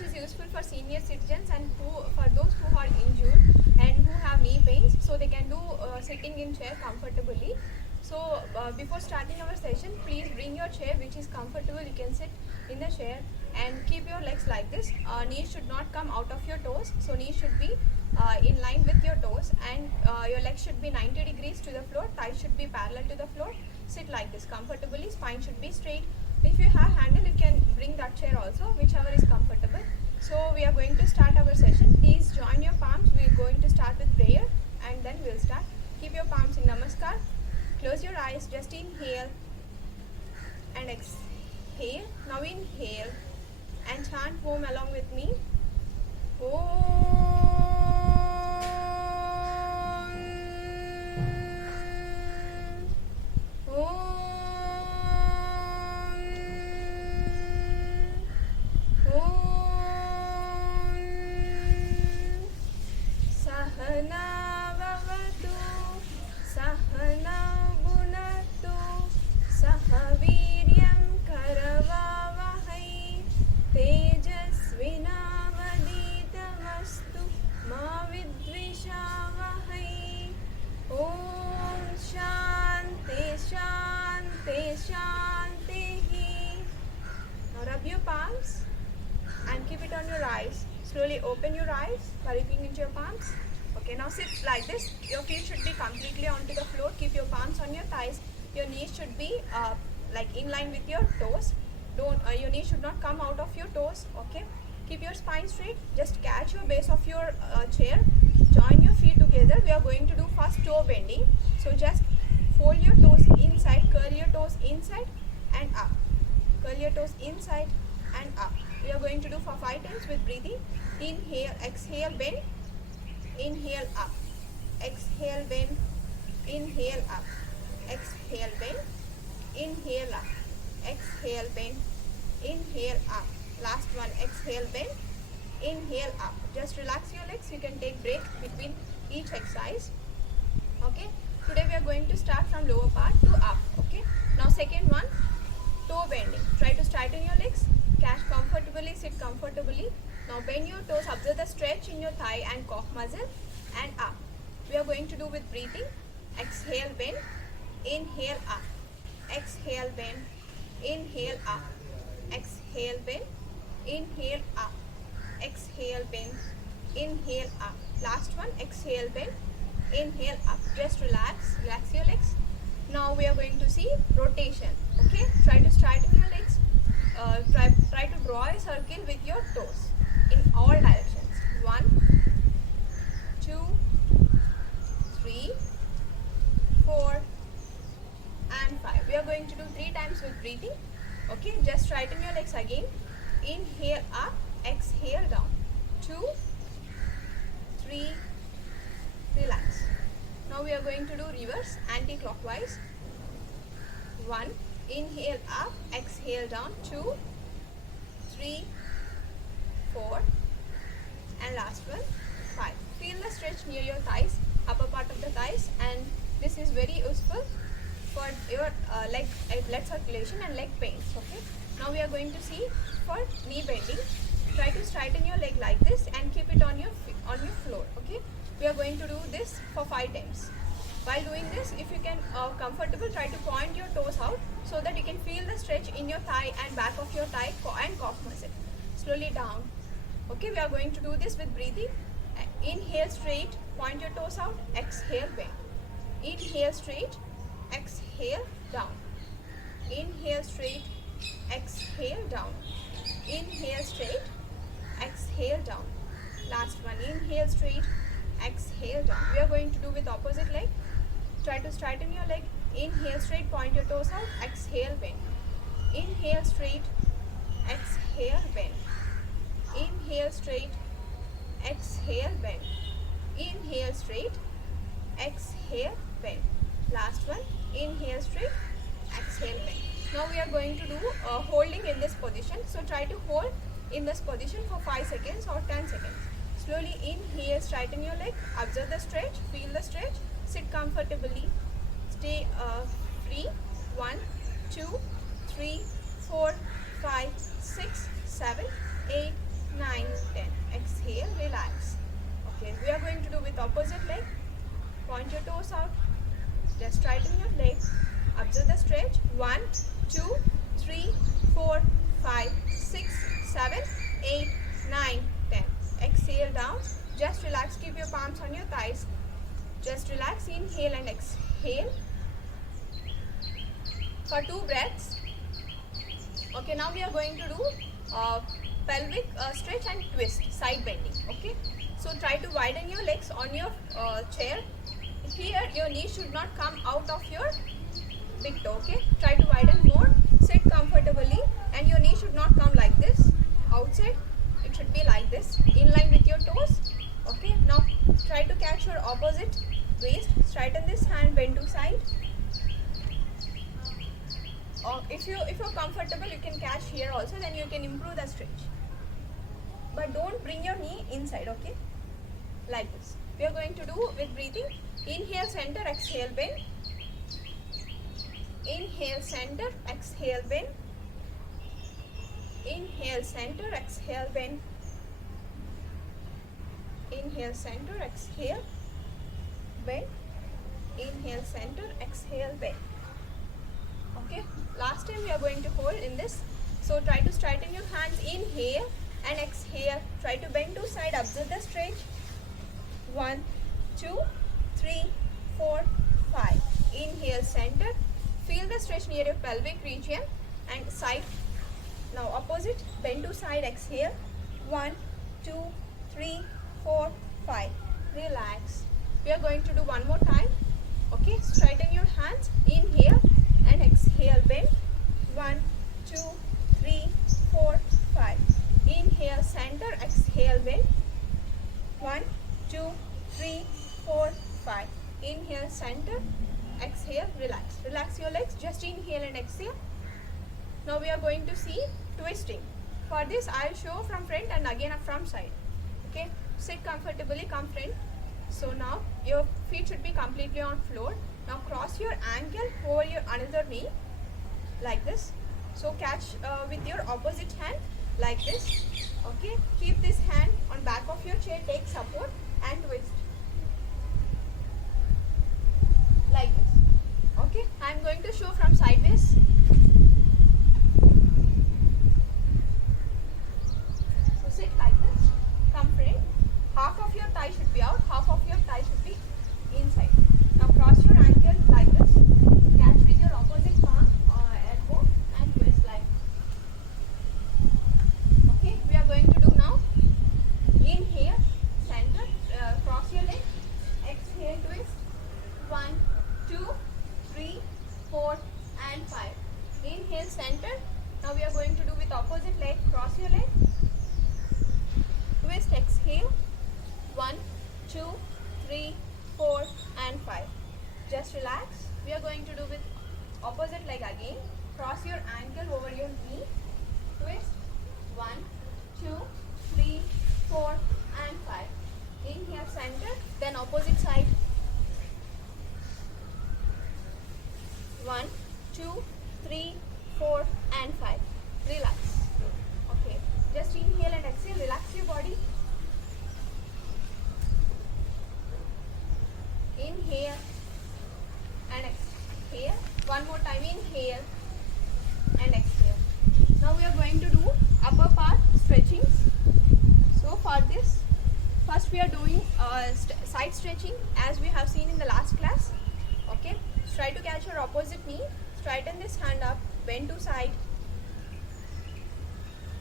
which is useful for senior citizens and for those who are injured and who have knee pains, so they can do sitting in chair comfortably. So before starting our session, please bring your chair which is comfortable. You can sit in the chair and keep your legs like this. Knees should not come out of your toes, so knees should be in line with your toes, and your legs should be 90 degrees to the floor. Thighs should be parallel to the floor. Sit like this comfortably. Spine should be straight. If you have handle, you can bring that chair also, whichever is comfortable. So we are going to start our session. Please join your palms. We are going to start with prayer and then we'll start. Keep your palms in Namaskar. Close your eyes. Just inhale and exhale. Now inhale and chant Om along with me. Om. Om. Palms and keep it on your eyes. Slowly open your eyes by looking into your palms. Okay, now sit like this. Your feet should be completely onto the floor. Keep your palms on your thighs. Your knees should be like in line with your toes. Your knees should not come out of your toes. Okay, keep your spine straight. Just catch your base of your chair. Join your feet together. We are going to do first toe bending. So just fold your toes inside, curl your toes inside and up. Curl your toes inside and up. We are going to do for 5 times with breathing. Inhale, exhale, bend. Inhale, up. Exhale, bend. Inhale, up. Exhale, bend. Inhale, up. Exhale, bend. Inhale, up. Last one, exhale, bend. Inhale, up. Just relax your legs. You can take break between each exercise. Okay. Today we are going to start from lower part to up. Okay. Now second one, toe bending. Try to straighten your legs. Catch comfortably, sit comfortably. Now bend your toes, observe the stretch in your thigh and calf muscle and up. We are going to do with breathing. Exhale, bend. Inhale, up. Exhale, bend. Inhale, up. Exhale, bend. Inhale, up. Exhale, bend. Inhale, up. Last one, exhale, bend. Inhale, up. Just relax your legs. Now we are going to see rotation. Okay, try to straighten your legs. Try to draw a circle with your toes in all directions. 1, 2, 3, 4 and 5. We are going to do 3 times with breathing. Okay, just straighten your legs again. Inhale, up. Exhale, down. 2, 3, relax. Now we are going to do reverse, anti-clockwise. 1, inhale, up. Exhale, down. 2, 3, 4 and last one, 5. Feel the stretch near your thighs, upper part of the thighs, and this is very useful for your blood circulation and leg pains. Okay, now we are going to see for knee bending. Try to straighten your leg like this and keep it on your floor. Okay, we are going to do this for 5 times. While doing this, if you can comfortable, try to point your toes out so that you can feel the stretch in your thigh and back of your thigh and calf muscle. Slowly down. Okay, we are going to do this with breathing. Inhale straight, point your toes out. Exhale, bend. Inhale straight, exhale, down. Inhale straight, exhale, down. Inhale straight, exhale, down. Last one, inhale straight, exhale, down. We are going to do with opposite leg. Try to straighten your leg. Inhale straight, point your toes out. Exhale, bend. Inhale straight, exhale, bend. Inhale straight, exhale, bend. Inhale straight, exhale, bend. Last one, inhale straight, exhale, bend. Now we are going to do holding in this position. So try to hold in this position for 5 seconds or 10 seconds. Slowly inhale, straighten your leg, observe the stretch, feel the stretch, sit comfortably, stay free. 1, 2, 3, 4, 5, 6, 7, 8, 9, 10. Exhale, relax. Okay, we are going to do with opposite leg. Point your toes out. Just straighten your legs. Observe the stretch. 1, 2, 3, 4, 5, 6, 7, 8, 9, 10. Exhale down. Just relax. Keep your palms on your thighs. Just relax. Inhale and exhale. For 2 breaths. Okay, now we are going to do pelvic stretch and twist, side bending. Okay, so try to widen your legs on your chair. Here your knee should not come out of your big toe. Okay, try to widen more. Sit comfortably and your knee should not come like this outside. It should be like this, in line with your toes. Okay, now try to catch your opposite waist. Straighten this hand, bend to side. If you're comfortable, you can catch here also, then you can improve the stretch. But don't bring your knee inside, okay? Like this. We are going to do with breathing. Inhale, center, exhale, bend. Inhale, center, exhale, bend. Inhale, center, exhale, bend. Inhale, center, exhale, bend. Inhale, center, exhale, bend. Okay, last time we are going to hold in this. So try to straighten your hands. Inhale and exhale. Try to bend to side. Observe the stretch. 1, 2, 3, 4, 5. Inhale, center. Feel the stretch near your pelvic region and side. Now opposite. Bend to side. Exhale. 1, 2, 3, 4, 5. Relax. We are going to do one more time. Okay, straighten your hands. Inhale and exhale, bend. 1, 2, 3, 4, 5. Inhale, center, exhale, bend. 1, 2, 3, 4, 5. Inhale, center, exhale, relax. Relax your legs. Just inhale and exhale. Now we are going to see twisting. For this, I'll show from front and again from side. Okay, sit comfortably, come front. So now your feet should be completely on floor. Now cross your ankle over your another knee like this. So catch with your opposite hand like this. Okay, keep this hand on back of your chair, take support and twist like this. Okay, I am going to show from sideways. So sit like this, come front. Half of your thigh should be out, half of your thigh should be inside. Now cross your ankle like this. Catch with your opposite palm or elbow and twist like this. Okay, we are going to do now. Inhale, center, cross your leg. Exhale, twist. 1, 2, 3, 4 and 5. Inhale, center. Now we are going to do with opposite leg. Cross your leg. Twist, exhale. 1, 2, 3, 4 and 5. Just relax. We are going to do with opposite leg again. Cross your ankle over your knee. Twist. 1, 2, 3, 4 and 5. Inhale, center. Then opposite side. 1, 2, 3, 4 and 5. Relax. Okay. Just inhale and exhale. Relax your body. Inhale and exhale. One more time. Inhale and exhale. Now we are going to do upper part stretchings. So for this, first we are doing side stretching as we have seen in the last class. Okay. Try to catch your opposite knee. Straighten this hand up. Bend to side.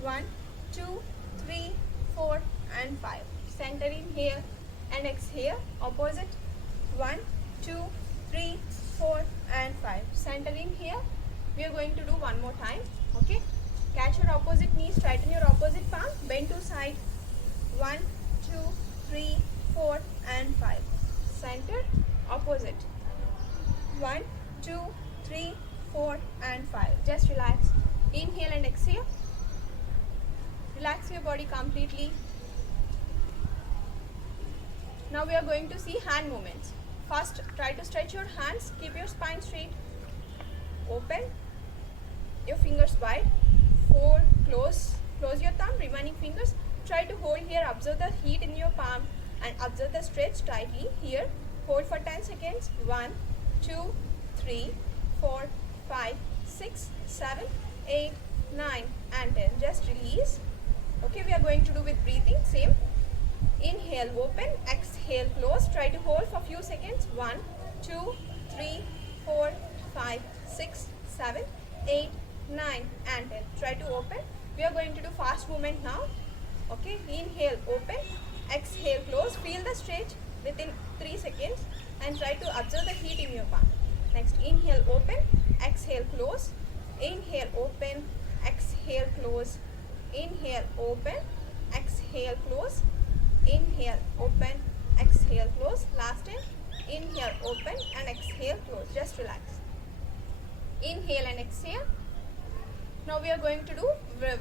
1, 2, 3, 4 and 5. Center, inhale and exhale. Opposite. 1, 2, 3, 4 and 5. Center, inhale. We are going to do one more time. Okay. Catch your opposite knee. Straighten your opposite palm. Bend to side. 1, 2, 3, 4 and 5. Center, opposite. 1, 2, 3, 4 and 5. Just relax. Inhale and exhale. Relax your body completely. Now we are going to see hand movements. First, try to stretch your hands. Keep your spine straight. Open. Your fingers wide. 4, close your thumb. Remaining fingers try to hold here. Observe the heat in your palm and observe the stretch tightly here. Hold for 10 seconds. 1, 2, 3, 4, 5, 6, 7, 8, 9 and 10. Just release. Okay, we are going to do with breathing. Same. Inhale, open. Exhale, close. Try to hold for few seconds. 1, 2, 3, 4, 5, 6, 7, 8, 9 and 10. Try to open. We are going to do fast movement now. Okay, inhale, open. Exhale, close. Feel the stretch within 3 seconds and try to observe the heat in your palm. Next, inhale, open. Exhale, close. Inhale, open. Exhale, close. Inhale, open. Exhale, close. Inhale, open. Exhale, close. Last time. Inhale, open and exhale, close. Just relax. Inhale and exhale. Now we are going to do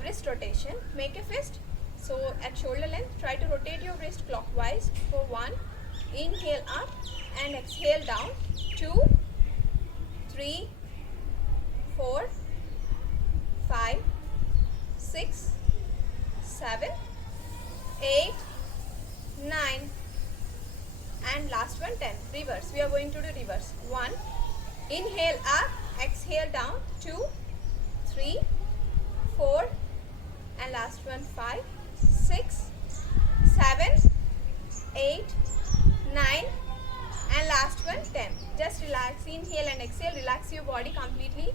wrist rotation. Make a fist. So at shoulder length, try to rotate your wrist clockwise for 1. Inhale up and exhale down. 2, 3, 4, 5, 6, 7, 8, 9 and last one 10. Reverse. We are going to do reverse. 1. Inhale up, exhale down. 2, 3, 4 and last one 5, 6, 7, 8, 9 and last one 10. Just relax. Inhale and exhale. Relax your body completely.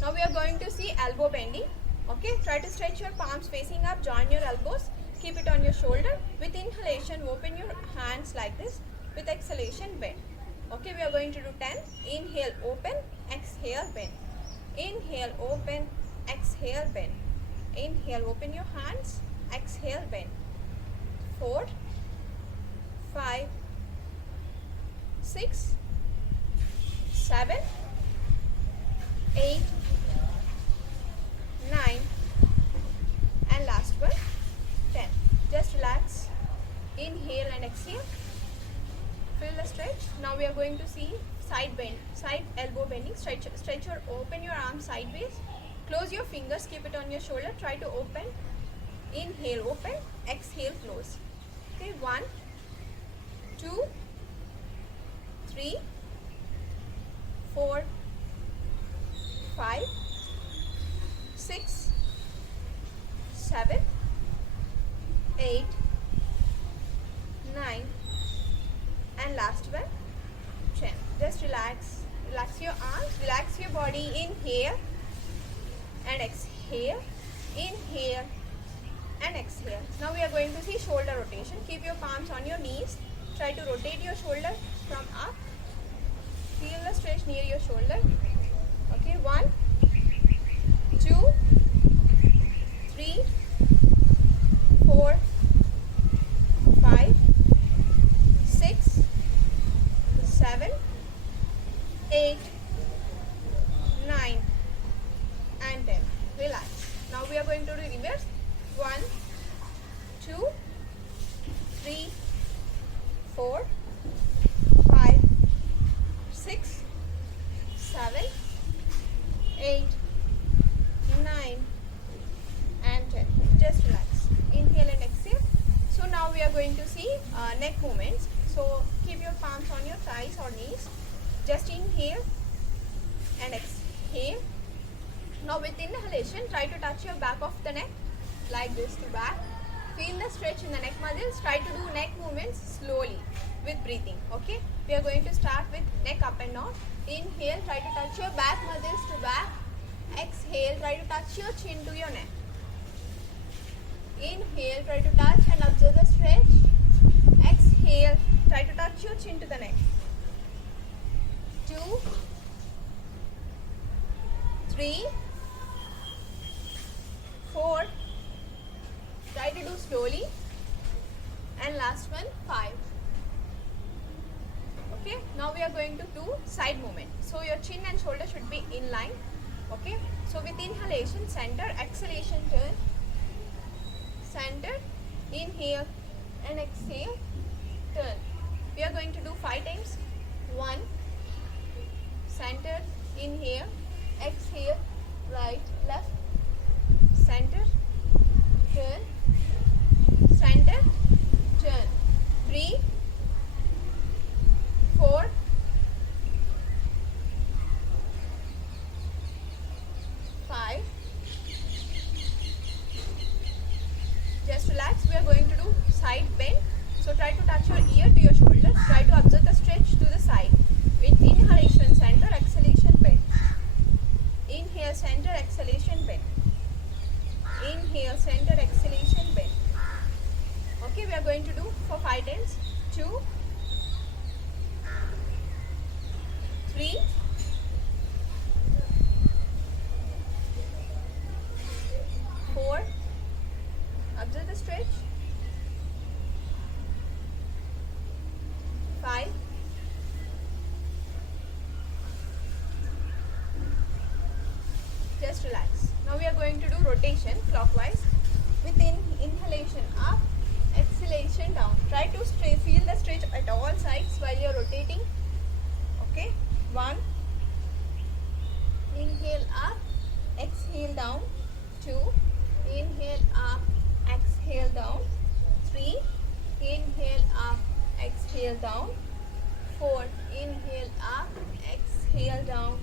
Now we are going to see elbow bending. Okay, try to stretch your palms facing up. Join your elbows. Keep it on your shoulder. With inhalation, open your hands like this. With exhalation, bend. Okay, we are going to do 10. Inhale, open. Exhale, bend. Inhale, open. Exhale, bend. Inhale, open your hands. Exhale, bend. 4, 5, 6, 7, 8, 9 and last one 10. Just relax. Inhale and exhale. Feel the stretch. Now we are going to see side bend, side elbow bending. Stretch your, open your arms sideways. Close your fingers, keep it on your shoulder. Try to open. Inhale, open. Exhale, close. Okay, 1, 2, 3, 4, 5, 6, 7, 8, 9 and last one 10. Just relax. Relax your arms, relax your body. Inhale and exhale. Inhale and exhale. Now we are going to see shoulder rotation. Keep your palms on your knees. Try to rotate your shoulder from up. Feel the stretch near your shoulder. Okay, 1, 2, 3, 4, 5, 6, 7, 8, 9 and 10. Relax. Now we are going to do reverse. 1, 2, 3, 4, 5, 6, 7, 8, 9 and 10. Just relax. Inhale and exhale. So now we are going to see neck movements. So keep your palms on your thighs or knees. Just inhale and exhale. Now with inhalation, try to touch your back of the neck like this to back. Feel the stretch in the neck muscles. Try to do neck movements slowly with breathing. Okay, we are going to start with neck up and down. Inhale, try to touch your back muscles to back. Exhale, try to touch your chin to your neck. Inhale, try to touch and observe the stretch. Exhale, try to touch your chin to the neck. 2, 3, 4. Try to do slowly. And last one, 5. Okay, now we are going to do side movement. So your chin and shoulder should be in line. Okay, so with inhalation, center, exhalation, turn. Center, inhale and exhale, turn. We are going to do 5 times. 1, center, inhale, exhale, right, left, center, turn, center, turn. 3, 4, 5. Just relax. We are going to do side bend. So try to touch your ear to your shoulder. Try to observe the stretch to the side. With inhalation, center, exhalation, bend. Inhale, center, exhalation, bend. Inhale, center, exhalation, bend. Okay, we are going to do for 5 times. 2, 3, 4. Observe the stretch. 5. 'Just relax. Now we are going to do rotation clockwise. With inhalation up, exhalation down. Try to feel the stretch at all sides while you are rotating. Okay. 1. Inhale up, exhale down. 2. Inhale up, exhale down. 3. Inhale up, exhale down. 4. Inhale up, exhale down.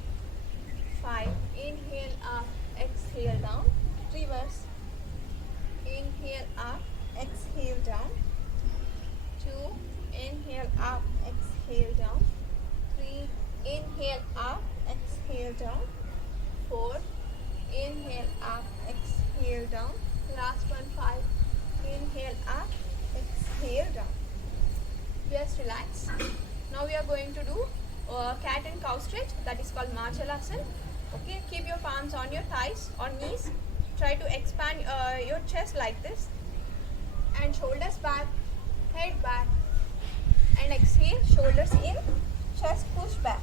5. Inhale up, exhale down. Reverse. Inhale up, exhale down. 2. Inhale up, exhale down. 3. Inhale up, exhale down. 4. Inhale up, exhale down. Last one, 5. Inhale up, exhale down. Just relax. Now we are going to do cat and cow stretch, that is called Machalasana. Okay, keep your palms on your thighs or knees. Try to expand your chest like this, and shoulders back, head back, and exhale, shoulders in, chest push back.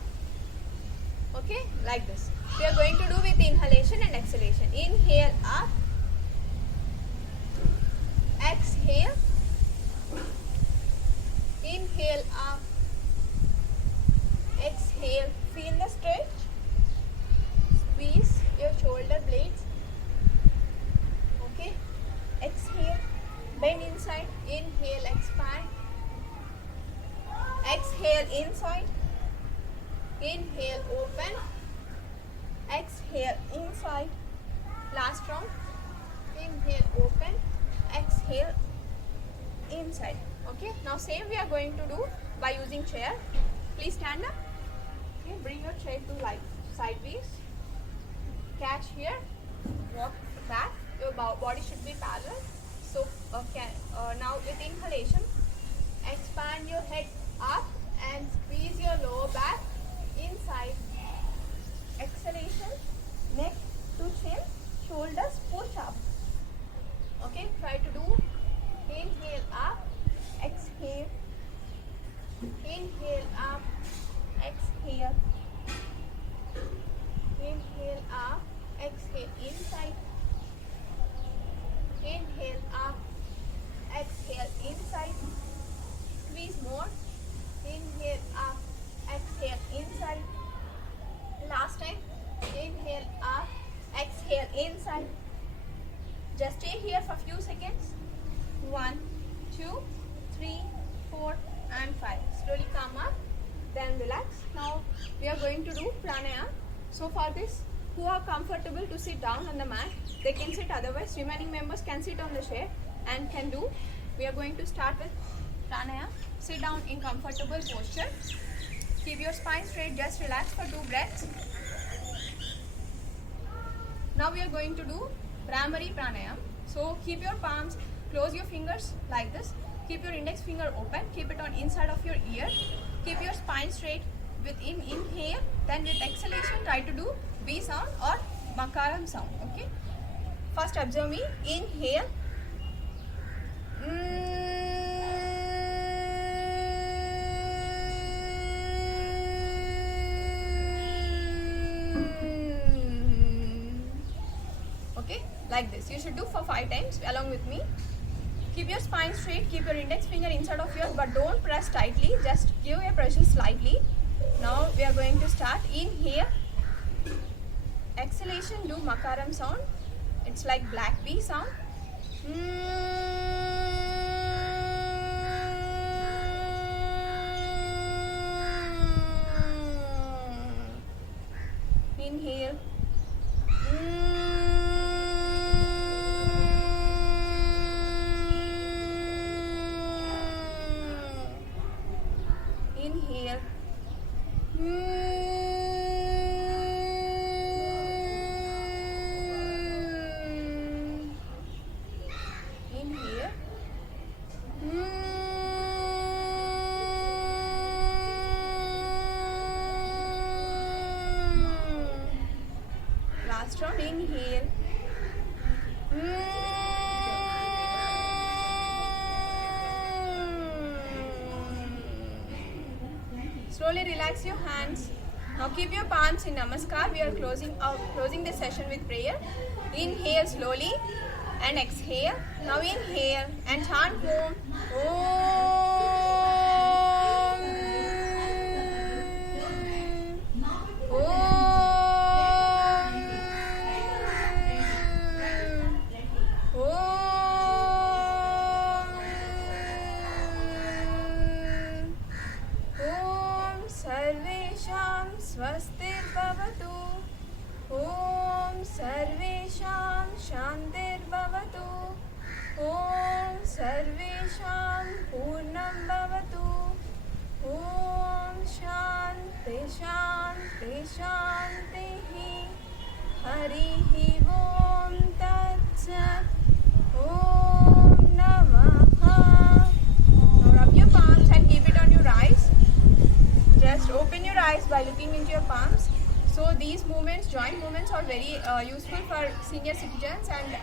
Okay, like this. We are going to do with inhalation and exhalation. Inhale up, exhale, inhale up, exhale. Feel the stretch. Squeeze your shoulder blades. Okay, exhale, bend inside. Inhale, expand. Exhale, inside. Inhale, open. Exhale, inside. Last round. Inhale, open. Exhale, inside. Okay, now same we are going to do by using chair. Please stand up. Okay, bring your chair to like sideways. Catch here. Walk back. Your body should be parallel. So now with inhalation, expand your head up and squeeze your lower back inside. Exhalation, neck to chin, shoulders push up. Okay, try to do. Inhale up, exhale. Inhale up, exhale. Inhale up, exhale inside. Inhale up, exhale inside. Squeeze more. Inhale up, exhale inside. Last time. Inhale up, exhale inside. Just stay here for a few seconds. 1, 2, 3, 4 and 5. Slowly come up, then relax. Now we are going to do pranayama. So for this, who are comfortable to sit down on the mat, they can sit. Otherwise, remaining members can sit on the chair and can do. We are going to start with pranayama. Sit down in comfortable posture. Keep your spine straight. Just relax for 2 breaths. Now we are going to do Bhramari pranayama. So keep your palms, close your fingers like this. Keep your index finger open. Keep it on inside of your ear. Keep your spine straight. With inhale, then with exhalation, try to do B sound or Makaram sound. Okay. First observe me. Inhale. Okay, like this. You should do for 5 times along with me. Keep your spine straight. Keep your index finger inside of yours, but don't press tightly. Just give a pressure slightly. Now we are going to start. Inhale. Exhalation, do Makaram sound. It's like black bee sound. Inhale. Inhale. Inhale. Last round. Inhale. Slowly relax your hands. Now keep your palms in Namaskar. We are closing this session with prayer. Inhale slowly and exhale. Now inhale and chant Om. सर्वेषां स्वस्तिर्भवतु ॐ सर्वेषां शान्तिर्भवतु ॐ सर्वेषां पूर्णं भवतु ॐ शान्ति शान्ति शान्तिः हरिः ॐ तत्सत् ॐ नमः. Now rub your palms and keep it on your eyes. Just open your eyes by looking into your palms. So these movements, joint movements, are very useful for senior citizens and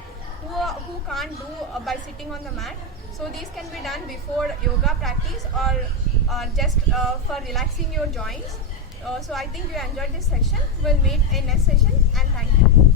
who can't do by sitting on the mat. So these can be done before yoga practice or just for relaxing your joints. So I think you enjoyed this session. We'll meet in next session and thank you.